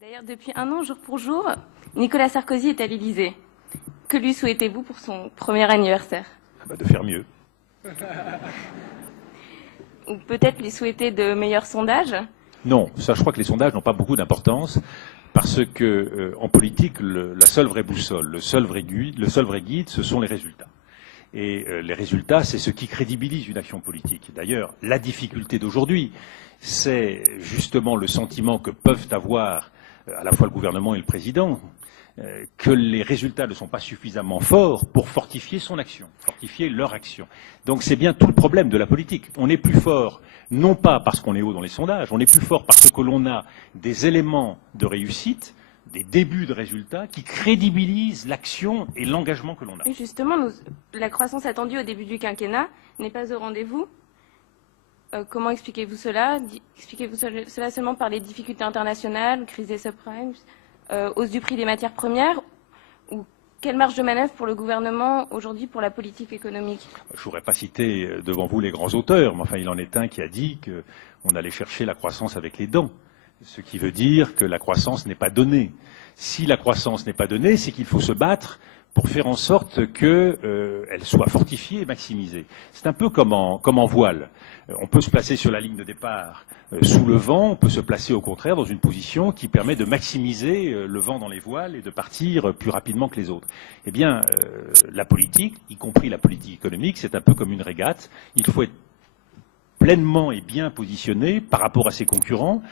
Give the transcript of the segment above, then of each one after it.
D'ailleurs, depuis un an, jour pour jour, Nicolas Sarkozy est à l'Élysée. Que lui souhaitez-vous pour son premier anniversaire? De faire mieux. Ou peut-être lui souhaiter de meilleurs sondages? Non, ça, je crois que les sondages n'ont pas beaucoup d'importance parce que en politique, la seule vraie boussole, le seul vrai guide, ce sont les résultats. Et les résultats, c'est ce qui crédibilise une action politique. D'ailleurs, la difficulté d'aujourd'hui, c'est justement le sentiment que peuvent avoir à la fois le gouvernement et le président, que les résultats ne sont pas suffisamment forts pour fortifier son action, fortifier leur action. Donc c'est bien tout le problème de la politique. On est plus fort, non pas parce qu'on est haut dans les sondages, on est plus fort parce que l'on a des éléments de réussite, des débuts de résultats qui crédibilisent l'action et l'engagement que l'on a. Et justement, la croissance attendue au début du quinquennat n'est pas au rendez-vous. Comment expliquez-vous cela? Expliquez-vous cela seulement par les difficultés internationales, crise des subprimes, hausse du prix des matières premières, ou quelle marge de manœuvre pour le gouvernement aujourd'hui pour la politique économique? Je ne voudrais pas citer devant vous les grands auteurs, mais enfin il en est un qui a dit qu'on allait chercher la croissance avec les dents, ce qui veut dire que la croissance n'est pas donnée. Si la croissance n'est pas donnée, c'est qu'il faut se battre pour faire en sorte qu'elle soit fortifiée et maximisée. C'est un peu comme en voile. On peut se placer sur la ligne de départ sous le vent, on peut se placer au contraire dans une position qui permet de maximiser le vent dans les voiles et de partir plus rapidement que les autres. Eh bien, la politique, y compris la politique économique, c'est un peu comme une régate. Il faut être pleinement et bien positionné par rapport à ses concurrents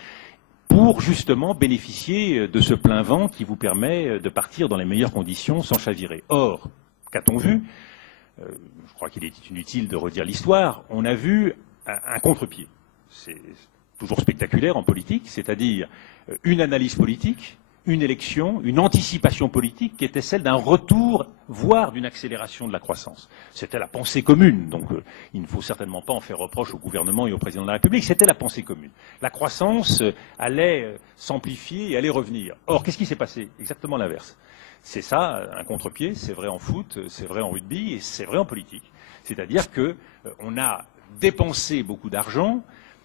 pour justement bénéficier de ce plein vent qui vous permet de partir dans les meilleures conditions sans chavirer. Or, qu'a-t-on vu? Je crois qu'il est inutile de redire l'histoire. On a vu un contre-pied. C'est toujours spectaculaire en politique, c'est-à-dire une analyse politique, une élection, une anticipation politique qui était celle d'un retour, voire d'une accélération de la croissance. C'était la pensée commune, donc il ne faut certainement pas en faire reproche au gouvernement et au président de la République, c'était la pensée commune. La croissance allait s'amplifier et allait revenir. Or, qu'est-ce qui s'est passé? Exactement l'inverse. C'est ça, un contre-pied, c'est vrai en foot, c'est vrai en rugby et c'est vrai en politique. C'est-à-dire qu'on a dépensé beaucoup d'argent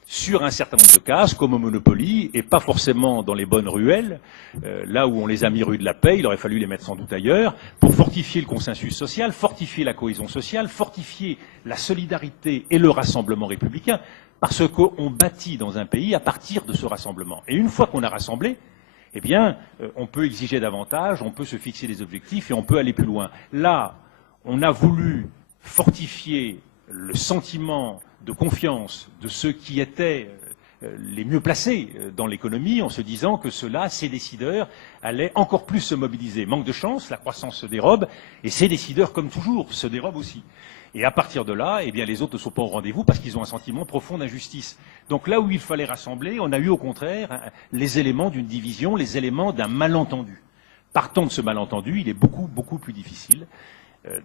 sur un certain nombre de cases, comme au Monopoly, et pas forcément dans les bonnes ruelles, là où on les a mis rue de la Paix, il aurait fallu les mettre sans doute ailleurs, pour fortifier le consensus social, fortifier la cohésion sociale, fortifier la solidarité et le rassemblement républicain, parce qu'on bâtit dans un pays à partir de ce rassemblement. Et une fois qu'on a rassemblé, eh bien, on peut exiger davantage, on peut se fixer des objectifs et on peut aller plus loin. Là, on a voulu fortifier le sentiment de confiance de ceux qui étaient les mieux placés dans l'économie en se disant que ceux-là, ces décideurs, allaient encore plus se mobiliser. Manque de chance, la croissance se dérobe, et ces décideurs, comme toujours, se dérobent aussi. Et à partir de là, eh bien, les autres ne sont pas au rendez-vous parce qu'ils ont un sentiment profond d'injustice. Donc là où il fallait rassembler, on a eu au contraire les éléments d'une division, les éléments d'un malentendu. Partant de ce malentendu, il est beaucoup, beaucoup plus difficile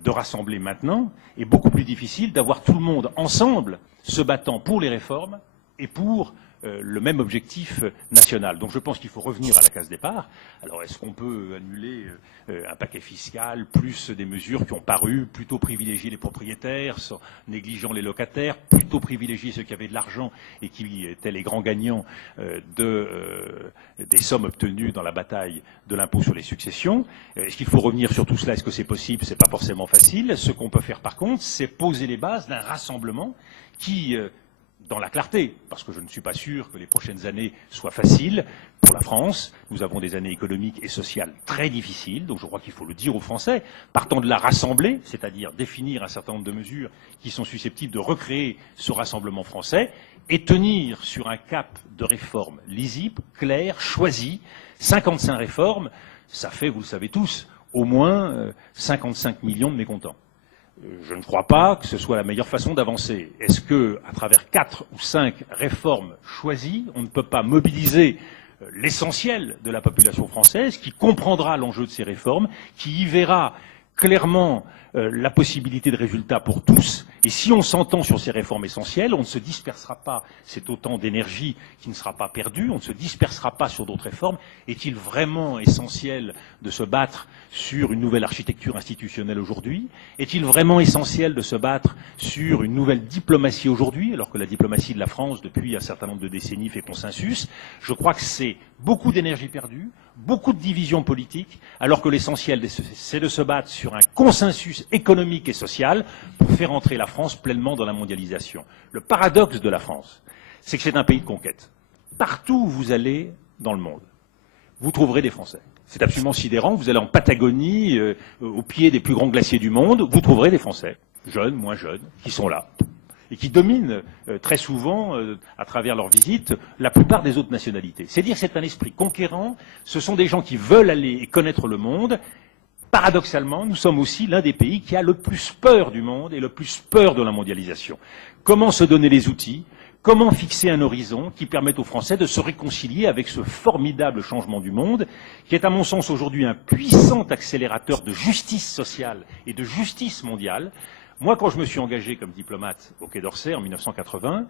de rassembler maintenant, et beaucoup plus difficile d'avoir tout le monde ensemble se battant pour les réformes et pour le même objectif national. Donc je pense qu'il faut revenir à la case départ. Alors est-ce qu'on peut annuler un paquet fiscal, plus des mesures qui ont paru, plutôt privilégier les propriétaires, négligeant les locataires, plutôt privilégier ceux qui avaient de l'argent et qui étaient les grands gagnants des sommes obtenues dans la bataille de l'impôt sur les successions? Est-ce qu'il faut revenir sur tout cela? Est-ce que c'est possible? C'est pas forcément facile. Ce qu'on peut faire par contre, c'est poser les bases d'un rassemblement qui dans la clarté, parce que je ne suis pas sûr que les prochaines années soient faciles pour la France. Nous avons des années économiques et sociales très difficiles, donc je crois qu'il faut le dire aux Français, partant de la rassembler, c'est-à-dire définir un certain nombre de mesures qui sont susceptibles de recréer ce rassemblement français, et tenir sur un cap de réformes lisibles, claires, choisies. 55 réformes, ça fait, vous le savez tous, au moins 55 millions de mécontents. Je ne crois pas que ce soit la meilleure façon d'avancer. Est-ce que, à travers 4 ou 5 réformes choisies, on ne peut pas mobiliser l'essentiel de la population française qui comprendra l'enjeu de ces réformes, qui y verra clairement la possibilité de résultats pour tous. Et si on s'entend sur ces réformes essentielles, on ne se dispersera pas. C'est autant d'énergie qui ne sera pas perdue. On ne se dispersera pas sur d'autres réformes. Est-il vraiment essentiel de se battre sur une nouvelle architecture institutionnelle aujourd'hui? Est-il vraiment essentiel de se battre sur une nouvelle diplomatie aujourd'hui, alors que la diplomatie de la France, depuis un certain nombre de décennies, fait consensus? Je crois que c'est beaucoup d'énergie perdue, beaucoup de divisions politiques, alors que l'essentiel, c'est de se battre sur un consensus économique et social pour faire entrer la France pleinement dans la mondialisation. Le paradoxe de la France, c'est que c'est un pays de conquête. Partout où vous allez dans le monde, vous trouverez des Français. C'est absolument sidérant. Vous allez en Patagonie, au pied des plus grands glaciers du monde, vous trouverez des Français, jeunes, moins jeunes, qui sont là et qui dominent très souvent, à travers leurs visites, la plupart des autres nationalités. C'est dire que c'est un esprit conquérant, ce sont des gens qui veulent aller et connaître le monde. Paradoxalement, nous sommes aussi l'un des pays qui a le plus peur du monde et le plus peur de la mondialisation. Comment se donner les outils? Comment fixer un horizon qui permette aux Français de se réconcilier avec ce formidable changement du monde, qui est à mon sens aujourd'hui un puissant accélérateur de justice sociale et de justice mondiale? Moi, quand je me suis engagé comme diplomate au Quai d'Orsay en 1980,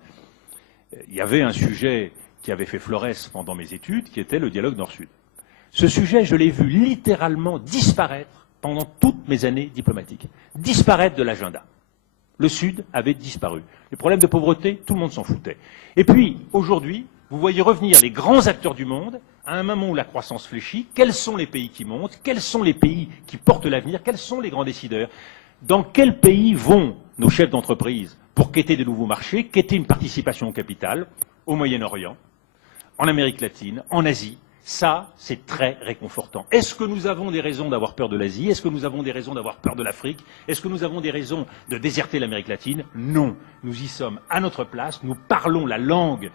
il y avait un sujet qui avait fait florès pendant mes études, qui était le dialogue Nord-Sud. Ce sujet, je l'ai vu littéralement disparaître pendant toutes mes années diplomatiques. Disparaître de l'agenda. Le Sud avait disparu. Les problèmes de pauvreté, tout le monde s'en foutait. Et puis, aujourd'hui, vous voyez revenir les grands acteurs du monde, à un moment où la croissance fléchit. Quels sont les pays qui montent? Quels sont les pays qui portent l'avenir? Quels sont les grands décideurs? Dans quel pays vont nos chefs d'entreprise pour quêter de nouveaux marchés, quêter une participation au capital? Au Moyen-Orient, en Amérique latine, en Asie. Ça, c'est très réconfortant. Est-ce que nous avons des raisons d'avoir peur de l'Asie? Est-ce que nous avons des raisons d'avoir peur de l'Afrique? Est-ce que nous avons des raisons de déserter l'Amérique latine? Non. Nous y sommes à notre place. Nous parlons la langue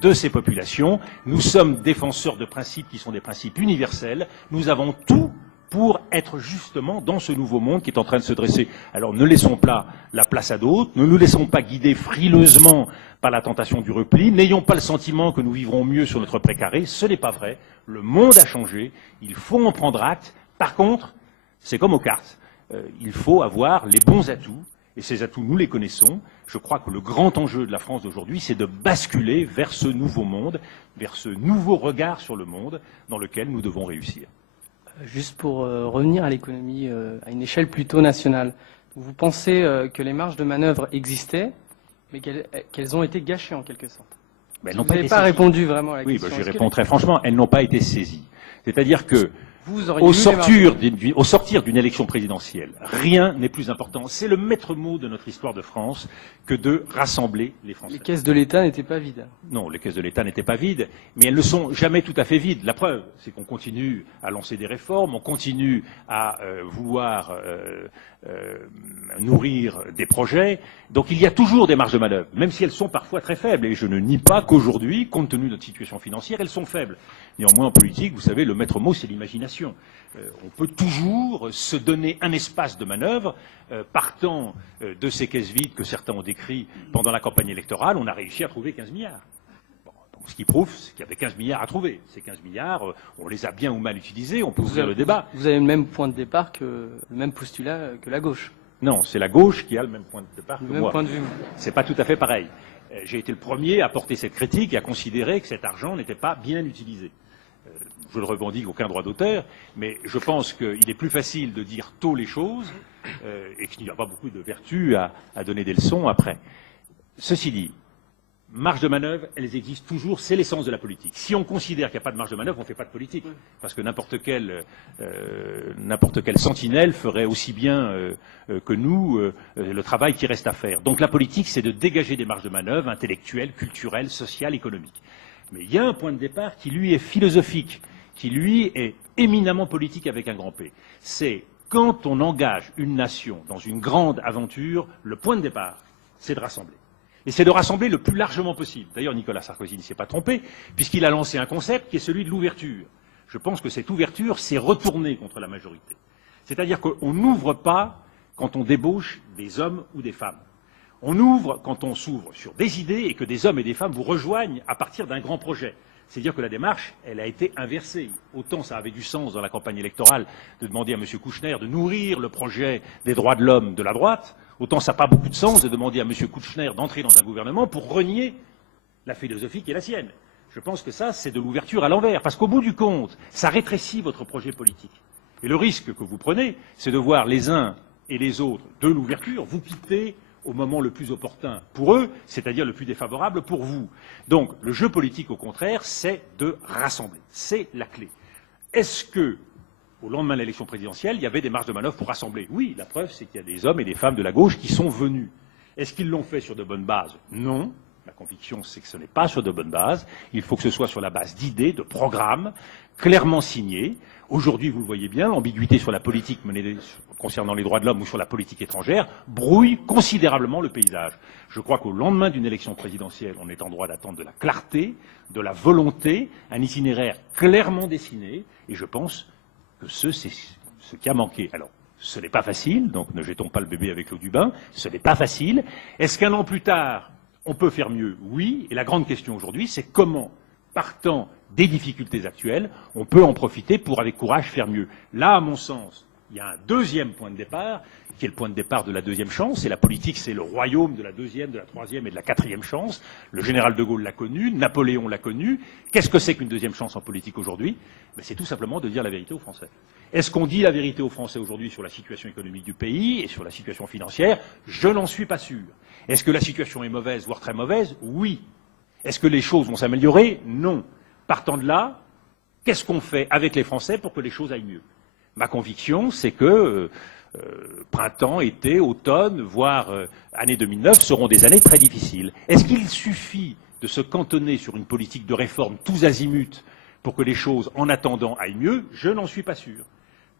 de ces populations. Nous sommes défenseurs de principes qui sont des principes universels. Nous avons tout pour être justement dans ce nouveau monde qui est en train de se dresser. Alors ne laissons pas la place à d'autres, ne nous laissons pas guider frileusement par la tentation du repli, n'ayons pas le sentiment que nous vivrons mieux sur notre précaré, ce n'est pas vrai. Le monde a changé, il faut en prendre acte. Par contre, c'est comme aux cartes, il faut avoir les bons atouts, et ces atouts, nous les connaissons. Je crois que le grand enjeu de la France d'aujourd'hui, c'est de basculer vers ce nouveau monde, vers ce nouveau regard sur le monde dans lequel nous devons réussir. Juste pour revenir à l'économie à une échelle plutôt nationale, vous pensez que les marges de manœuvre existaient, mais qu'elles ont été gâchées en quelque sorte? Vous n'avez pas répondu vraiment à la question. Oui, j'y réponds très franchement, elles n'ont pas été saisies. C'est-à-dire que vous auriez au sortir d'une élection présidentielle, rien n'est plus important. C'est le maître mot de notre histoire de France que de rassembler les Français. Les caisses de l'État n'étaient pas vides. Non, les caisses de l'État n'étaient pas vides, mais elles ne sont jamais tout à fait vides. La preuve, c'est qu'on continue à lancer des réformes, on continue à vouloir nourrir des projets. Donc il y a toujours des marges de manœuvre, même si elles sont parfois très faibles. Et je ne nie pas qu'aujourd'hui, compte tenu de notre situation financière, elles sont faibles. Néanmoins, en politique, vous savez, le maître mot, c'est l'imagination. On peut toujours se donner un espace de manœuvre, partant de ces caisses vides que certains ont décrits pendant la campagne électorale, on a réussi à trouver 15 milliards. Bon, donc, ce qui prouve qu'il y avait 15 milliards à trouver. Ces 15 milliards, on les a bien ou mal utilisés, on peut ouvrir le débat. Vous avez le même point de départ, le même postulat que la gauche. Non, c'est la gauche qui a le même point de départ que moi. Le même point de vue. C'est pas tout à fait pareil. J'ai été le premier à porter cette critique et à considérer que cet argent n'était pas bien utilisé. Je ne revendique aucun droit d'auteur, mais je pense qu'il est plus facile de dire tôt les choses et qu'il n'y a pas beaucoup de vertu à donner des leçons après. Ceci dit, marge de manœuvre, elles existent toujours, c'est l'essence de la politique. Si on considère qu'il n'y a pas de marge de manœuvre, on ne fait pas de politique. Parce que n'importe quelle sentinelle ferait aussi bien que nous le travail qui reste à faire. Donc la politique, c'est de dégager des marges de manœuvre intellectuelles, culturelles, sociales, économiques. Mais il y a un point de départ qui, lui, est philosophique, qui, lui, est éminemment politique avec un grand P. C'est quand on engage une nation dans une grande aventure, le point de départ, c'est de rassembler. Et c'est de rassembler le plus largement possible. D'ailleurs, Nicolas Sarkozy ne s'est pas trompé, puisqu'il a lancé un concept qui est celui de l'ouverture. Je pense que cette ouverture s'est retournée contre la majorité. C'est-à-dire qu'on n'ouvre pas quand on débauche des hommes ou des femmes. On ouvre quand on s'ouvre sur des idées et que des hommes et des femmes vous rejoignent à partir d'un grand projet. C'est dire que la démarche, elle a été inversée. Autant ça avait du sens dans la campagne électorale de demander à M. Kouchner de nourrir le projet des droits de l'homme de la droite, autant ça n'a pas beaucoup de sens de demander à M. Kouchner d'entrer dans un gouvernement pour renier la philosophie qui est la sienne. Je pense que ça, c'est de l'ouverture à l'envers, parce qu'au bout du compte, ça rétrécit votre projet politique. Et le risque que vous prenez, c'est de voir les uns et les autres de l'ouverture vous quitter au moment le plus opportun pour eux, c'est-à-dire le plus défavorable pour vous. Donc, le jeu politique, au contraire, c'est de rassembler. C'est la clé. Est-ce que, au lendemain de l'élection présidentielle, il y avait des marges de manœuvre pour rassembler? Oui, la preuve, c'est qu'il y a des hommes et des femmes de la gauche qui sont venus. Est-ce qu'ils l'ont fait sur de bonnes bases? Non. Ma conviction, c'est que ce n'est pas sur de bonnes bases. Il faut que ce soit sur la base d'idées, de programmes, clairement signés. Aujourd'hui, vous le voyez bien, l'ambiguïté sur la politique menée concernant les droits de l'homme ou sur la politique étrangère brouille considérablement le paysage. Je crois qu'au lendemain d'une élection présidentielle, on est en droit d'attendre de la clarté, de la volonté, un itinéraire clairement dessiné, et je pense que c'est ce qui a manqué. Alors, ce n'est pas facile, donc ne jetons pas le bébé avec l'eau du bain, ce n'est pas facile. Est-ce qu'un an plus tard, on peut faire mieux? Oui, et la grande question aujourd'hui, c'est comment, partant des difficultés actuelles, on peut en profiter pour, avec courage, faire mieux. Là, à mon sens, il y a un deuxième point de départ, qui est le point de départ de la deuxième chance, et la politique, c'est le royaume de la deuxième, de la troisième et de la quatrième chance. Le général de Gaulle l'a connu, Napoléon l'a connu. Qu'est-ce que c'est qu'une deuxième chance en politique aujourd'hui? C'est tout simplement de dire la vérité aux Français. Est-ce qu'on dit la vérité aux Français aujourd'hui sur la situation économique du pays et sur la situation financière? Je n'en suis pas sûr. Est-ce que la situation est mauvaise, voire très mauvaise? Oui. Est-ce que les choses vont s'améliorer? Non. Partant de là, qu'est-ce qu'on fait avec les Français pour que les choses aillent mieux? Ma conviction, c'est que printemps, été, automne, voire année 2009 seront des années très difficiles. Est-ce qu'il suffit de se cantonner sur une politique de réforme tous azimuts pour que les choses, en attendant, aillent mieux? Je n'en suis pas sûr.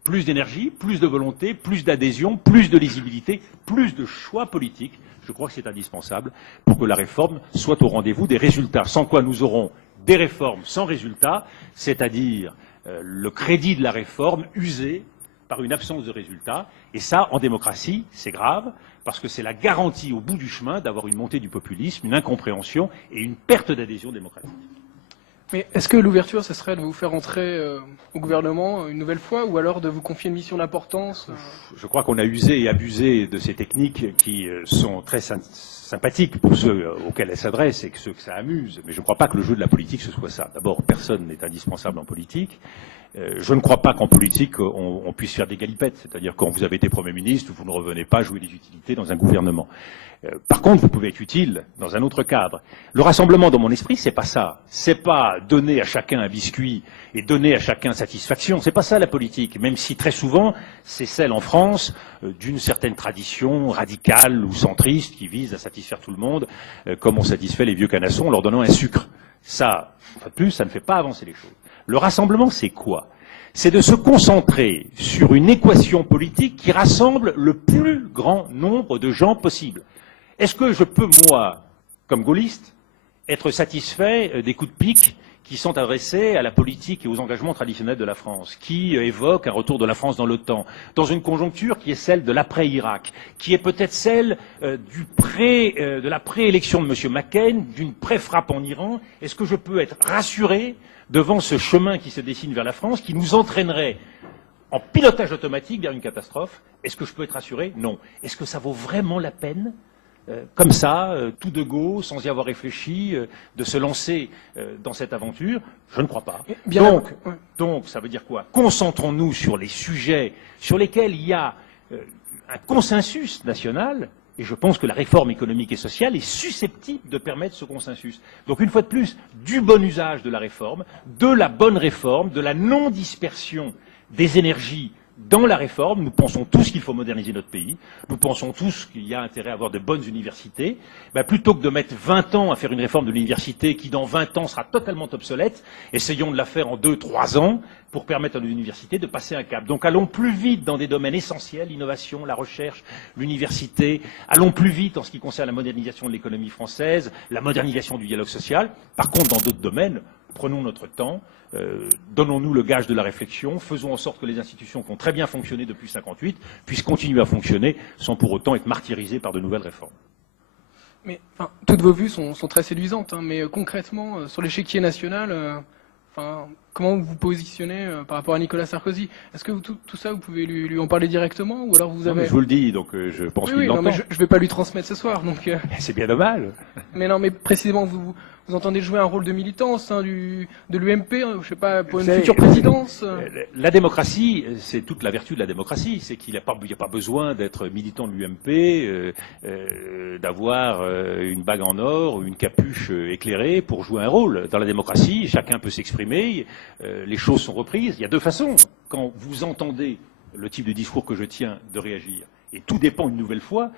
Plus d'énergie, plus de volonté, plus d'adhésion, plus de lisibilité, plus de choix politiques, je crois que c'est indispensable pour que la réforme soit au rendez-vous des résultats, sans quoi nous aurons des réformes sans résultat, c'est-à-dire le crédit de la réforme usé par une absence de résultats. Et ça, en démocratie, c'est grave, parce que c'est la garantie au bout du chemin d'avoir une montée du populisme, une incompréhension et une perte d'adhésion démocratique. Mais est-ce que l'ouverture, ce serait de vous faire entrer au gouvernement une nouvelle fois, ou alors de vous confier une mission d'importance? Je crois qu'on a usé et abusé de ces techniques qui sont très sympathiques pour ceux auxquels elles s'adressent et ceux que ça amuse. Mais je ne crois pas que le jeu de la politique, ce soit ça. D'abord, personne n'est indispensable en politique. Je ne crois pas qu'en politique, on puisse faire des galipettes. C'est-à-dire, quand vous avez été Premier ministre, vous ne revenez pas jouer des utilités dans un gouvernement. Par contre, vous pouvez être utile dans un autre cadre. Le rassemblement, dans mon esprit, c'est pas ça. C'est pas donner à chacun un biscuit et donner à chacun satisfaction. C'est pas ça la politique. Même si très souvent, c'est celle en France d'une certaine tradition radicale ou centriste qui vise à satisfaire tout le monde, comme on satisfait les vieux canassons en leur donnant un sucre. Ça, une fois de plus, ça ne fait pas avancer les choses. Le rassemblement, c'est quoi? C'est de se concentrer sur une équation politique qui rassemble le plus grand nombre de gens possible. Est-ce que je peux, moi, comme gaulliste, être satisfait des coups de pique qui sont adressés à la politique et aux engagements traditionnels de la France, qui évoquent un retour de la France dans l'OTAN, dans une conjoncture qui est celle de l'après-Irak, qui est peut-être celle de la préélection de M. McCain, d'une pré-frappe en Iran? Est-ce que je peux être rassuré devant ce chemin qui se dessine vers la France, qui nous entraînerait en pilotage automatique vers une catastrophe? Est-ce que je peux être rassuré? Non. Est-ce que ça vaut vraiment la peine comme ça, tout de go, sans y avoir réfléchi, de se lancer dans cette aventure? Je ne crois pas. Donc, ça veut dire quoi? Concentrons-nous sur les sujets sur lesquels il y a un consensus national, et je pense que la réforme économique et sociale est susceptible de permettre ce consensus. Donc, une fois de plus, du bon usage de la réforme, de la bonne réforme, de la non-dispersion des énergies dans la réforme. Nous pensons tous qu'il faut moderniser notre pays. Nous pensons tous qu'il y a intérêt à avoir de bonnes universités. Plutôt que de mettre 20 ans à faire une réforme de l'université qui, dans 20 ans, sera totalement obsolète, essayons de la faire en 2-3 ans pour permettre à nos universités de passer un cap. Donc allons plus vite dans des domaines essentiels, l'innovation, la recherche, l'université. Allons plus vite en ce qui concerne la modernisation de l'économie française, la modernisation du dialogue social. Par contre, dans d'autres domaines, prenons notre temps. Donnons-nous le gage de la réflexion, faisons en sorte que les institutions qui ont très bien fonctionné depuis 1958 puissent continuer à fonctionner sans pour autant être martyrisées par de nouvelles réformes. Mais enfin, toutes vos vues sont très séduisantes, hein, mais concrètement, sur l'échiquier national, enfin, comment vous vous positionnez par rapport à Nicolas Sarkozy? Est-ce que tout ça, vous pouvez lui en parler directement, ou alors vous Non, mais avez... je vous le dis, donc je pense qu'il Oui, non, l'entend. mais je vais pas lui transmettre ce soir, donc... C'est bien dommage. Mais non, mais précisément, vous entendez jouer un rôle de militance de l'UMP, je sais pas, pour une Vous savez, future présidence La démocratie, c'est toute la vertu de la démocratie. C'est qu'il n'y a pas besoin d'être militant de l'UMP, d'avoir une bague en or ou une capuche éclairée pour jouer un rôle. Dans la démocratie, chacun peut s'exprimer, les choses sont reprises. Il y a deux façons, quand vous entendez le type de discours que je tiens, de réagir. Et tout dépend une nouvelle fois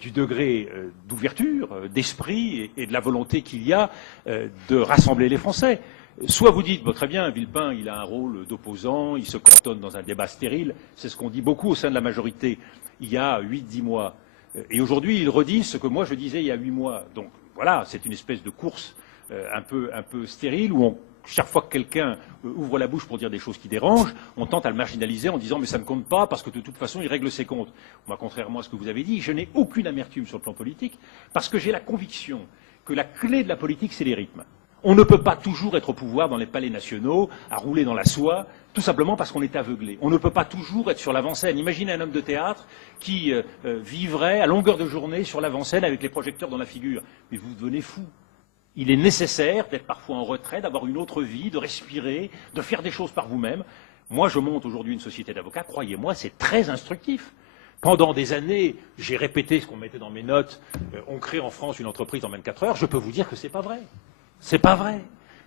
du degré d'ouverture, d'esprit et de la volonté qu'il y a de rassembler les Français. Soit vous dites, très bien, Villepin, il a un rôle d'opposant, il se cantonne dans un débat stérile, c'est ce qu'on dit beaucoup au sein de la majorité il y a 8-10 mois. Et aujourd'hui, il redit ce que moi je disais il y a 8 mois. Donc voilà, c'est une espèce de course un peu stérile où chaque fois que quelqu'un ouvre la bouche pour dire des choses qui dérangent, on tente à le marginaliser en disant mais ça ne compte pas parce que de toute façon il règle ses comptes. Moi, contrairement à ce que vous avez dit, je n'ai aucune amertume sur le plan politique parce que j'ai la conviction que la clé de la politique, c'est les rythmes. On ne peut pas toujours être au pouvoir dans les palais nationaux, à rouler dans la soie, tout simplement parce qu'on est aveuglé. On ne peut pas toujours être sur l'avant-scène. Imaginez un homme de théâtre qui vivrait à longueur de journée sur l'avant-scène avec les projecteurs dans la figure. Mais vous devenez fou. Il est nécessaire d'être parfois en retrait, d'avoir une autre vie, de respirer, de faire des choses par vous-même. Moi, je monte aujourd'hui une société d'avocats, croyez-moi, c'est très instructif. Pendant des années, j'ai répété ce qu'on mettait dans mes notes, on crée en France une entreprise en 24 heures, je peux vous dire que c'est pas vrai. C'est pas vrai.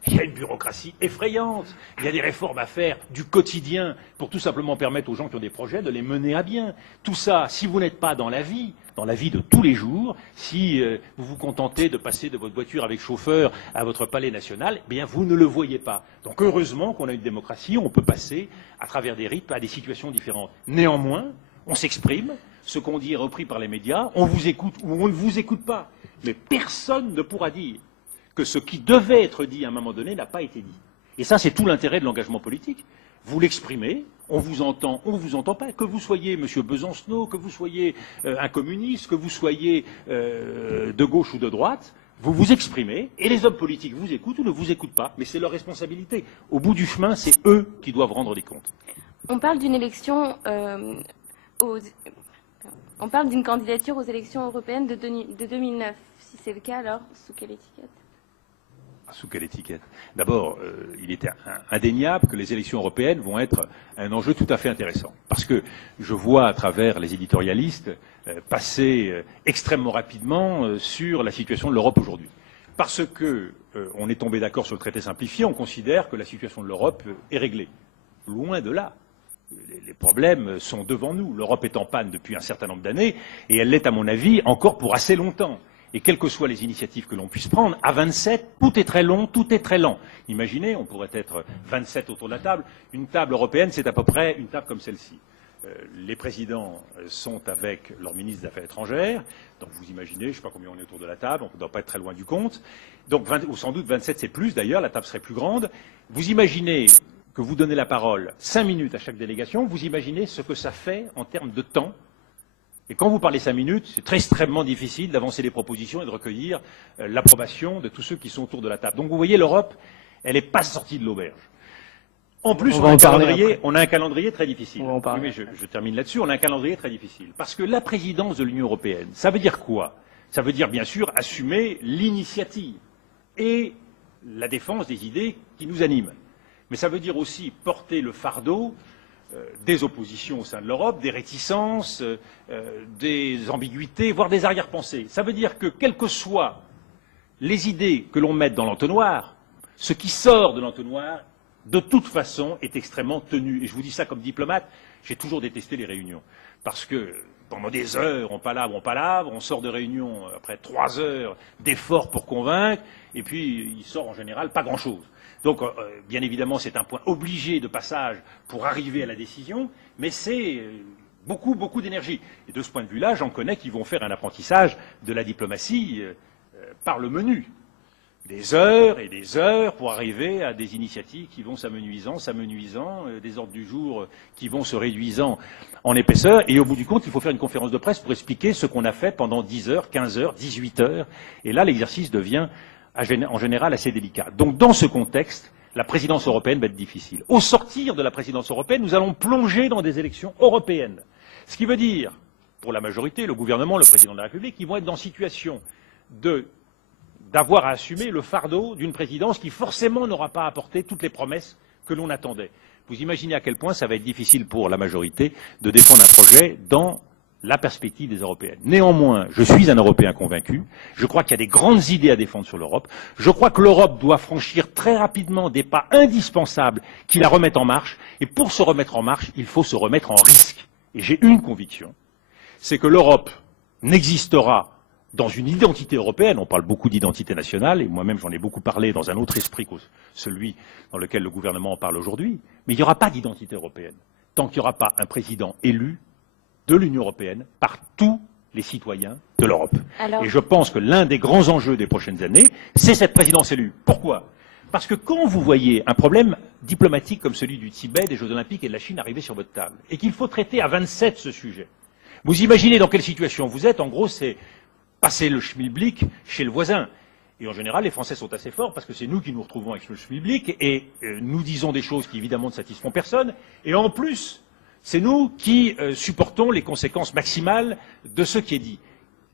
Il y a une bureaucratie effrayante, il y a des réformes à faire du quotidien pour tout simplement permettre aux gens qui ont des projets de les mener à bien. Tout ça, si vous n'êtes pas dans la vie de tous les jours, si vous vous contentez de passer de votre voiture avec chauffeur à votre palais national, eh bien vous ne le voyez pas. Donc heureusement qu'on a une démocratie, on peut passer à travers des rythmes à des situations différentes. Néanmoins, on s'exprime, ce qu'on dit est repris par les médias, on vous écoute ou on ne vous écoute pas. Mais personne ne pourra dire que ce qui devait être dit à un moment donné n'a pas été dit. Et ça, c'est tout l'intérêt de l'engagement politique. Vous l'exprimez, on vous entend pas. Que vous soyez M. Besancenot, que vous soyez un communiste, que vous soyez de gauche ou de droite, vous vous exprimez, et les hommes politiques vous écoutent ou ne vous écoutent pas, mais c'est leur responsabilité. Au bout du chemin, c'est eux qui doivent rendre des comptes. On parle d'une élection on parle d'une candidature aux élections européennes de 2009. Si c'est le cas, alors, sous quelle étiquette? Sous quelle étiquette? D'abord, il était indéniable que les élections européennes vont être un enjeu tout à fait intéressant. Parce que je vois à travers les éditorialistes passer extrêmement rapidement sur la situation de l'Europe aujourd'hui. Parce que on est tombé d'accord sur le traité simplifié, on considère que la situation de l'Europe est réglée. Loin de là. Les problèmes sont devant nous. L'Europe est en panne depuis un certain nombre d'années et elle l'est, à mon avis, encore pour assez longtemps. Et quelles que soient les initiatives que l'on puisse prendre, à 27, tout est très long, tout est très lent. Imaginez, on pourrait être 27 autour de la table. Une table européenne, c'est à peu près une table comme celle-ci. Les présidents sont avec leur ministre des Affaires étrangères. Donc vous imaginez, je ne sais pas combien on est autour de la table, on ne doit pas être très loin du compte. Donc, ou sans doute 27, c'est plus d'ailleurs, la table serait plus grande. Vous imaginez que vous donnez la parole 5 minutes à chaque délégation, vous imaginez ce que ça fait en termes de temps. Et quand vous parlez 5 minutes, c'est très extrêmement difficile d'avancer des propositions et de recueillir l'approbation de tous ceux qui sont autour de la table. Donc vous voyez, l'Europe, elle n'est pas sortie de l'auberge. En plus, on a un calendrier très difficile. Oui, mais je termine là-dessus. On a un calendrier très difficile. Parce que la présidence de l'Union européenne, ça veut dire quoi? Ça veut dire, bien sûr, assumer l'initiative et la défense des idées qui nous animent. Mais ça veut dire aussi porter le fardeau des oppositions au sein de l'Europe, des réticences, des ambiguïtés, voire des arrière-pensées. Ça veut dire que, quelles que soient les idées que l'on mette dans l'entonnoir, ce qui sort de l'entonnoir, de toute façon, est extrêmement tenu. Et je vous dis ça comme diplomate, j'ai toujours détesté les réunions. Parce que pendant des heures, on palabre, on sort de réunion après 3 heures d'efforts pour convaincre, et puis il sort en général pas grand-chose. Donc, bien évidemment, c'est un point obligé de passage pour arriver à la décision, mais c'est beaucoup, beaucoup d'énergie. Et de ce point de vue-là, j'en connais qui vont faire un apprentissage de la diplomatie par le menu. des heures et des heures pour arriver à des initiatives qui vont s'amenuisant, des ordres du jour qui vont se réduisant en épaisseur. Et au bout du compte, il faut faire une conférence de presse pour expliquer ce qu'on a fait pendant 10 heures, 15 heures, 18 heures. Et là, l'exercice devient en général assez délicat. Donc dans ce contexte, la présidence européenne va être difficile. Au sortir de la présidence européenne, nous allons plonger dans des élections européennes. Ce qui veut dire, pour la majorité, le gouvernement, le président de la République, ils vont être dans situation d'avoir à assumer le fardeau d'une présidence qui forcément n'aura pas apporté toutes les promesses que l'on attendait. Vous imaginez à quel point ça va être difficile pour la majorité de défendre un projet dans la perspective des Européennes. Néanmoins, je suis un Européen convaincu, je crois qu'il y a des grandes idées à défendre sur l'Europe, je crois que l'Europe doit franchir très rapidement des pas indispensables qui la remettent en marche, et pour se remettre en marche, il faut se remettre en risque. Et j'ai une conviction, c'est que l'Europe n'existera dans une identité européenne, on parle beaucoup d'identité nationale, et moi-même j'en ai beaucoup parlé dans un autre esprit que celui dans lequel le gouvernement en parle aujourd'hui, mais il n'y aura pas d'identité européenne tant qu'il n'y aura pas un président élu de l'Union européenne par tous les citoyens de l'Europe. Et je pense que l'un des grands enjeux des prochaines années, c'est cette présidence élue. Pourquoi ? Parce que quand vous voyez un problème diplomatique comme celui du Tibet, des Jeux Olympiques et de la Chine arriver sur votre table, et qu'il faut traiter à 27 ce sujet, vous imaginez dans quelle situation vous êtes. En gros, c'est passer le schmilblick chez le voisin. Et en général, les Français sont assez forts parce que c'est nous qui nous retrouvons avec le schmilblick et nous disons des choses qui évidemment ne satisfont personne. Et en plus, c'est nous qui supportons les conséquences maximales de ce qui est dit.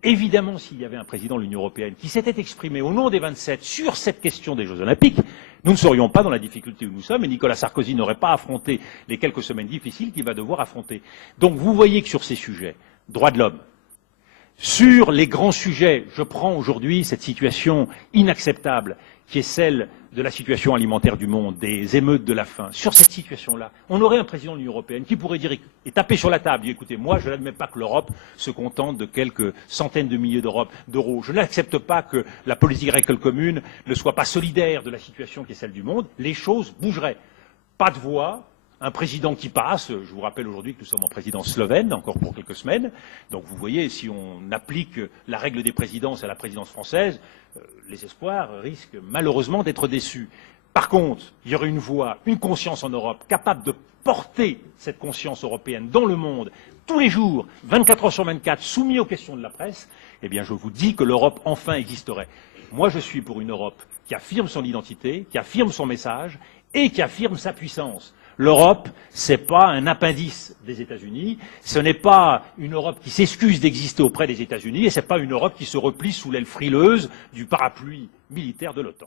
Évidemment, s'il y avait un président de l'Union européenne qui s'était exprimé au nom des 27 sur cette question des Jeux Olympiques, nous ne serions pas dans la difficulté où nous sommes et Nicolas Sarkozy n'aurait pas affronté les quelques semaines difficiles qu'il va devoir affronter. Donc vous voyez que sur ces sujets, droits de l'homme, sur les grands sujets, je prends aujourd'hui cette situation inacceptable qui est celle de la situation alimentaire du monde, des émeutes de la faim. Sur cette situation-là, on aurait un président de l'Union européenne qui pourrait dire et taper sur la table, dire écoutez, moi je n'admets pas que l'Europe se contente de quelques centaines de milliers d'euros. Je n'accepte pas que la politique agricole commune ne soit pas solidaire de la situation qui est celle du monde. Les choses bougeraient. Pas de voix. Un président qui passe, je vous rappelle aujourd'hui que nous sommes en présidence slovène, encore pour quelques semaines, donc vous voyez, si on applique la règle des présidences à la présidence française, les espoirs risquent malheureusement d'être déçus. Par contre, il y aurait une voix, une conscience en Europe, capable de porter cette conscience européenne dans le monde, tous les jours, 24 heures sur 24, soumis aux questions de la presse, eh bien je vous dis que l'Europe enfin existerait. Moi je suis pour une Europe qui affirme son identité, qui affirme son message et qui affirme sa puissance. L'Europe, ce n'est pas un appendice des États-Unis, ce n'est pas une Europe qui s'excuse d'exister auprès des États-Unis, et ce n'est pas une Europe qui se replie sous l'aile frileuse du parapluie militaire de l'OTAN.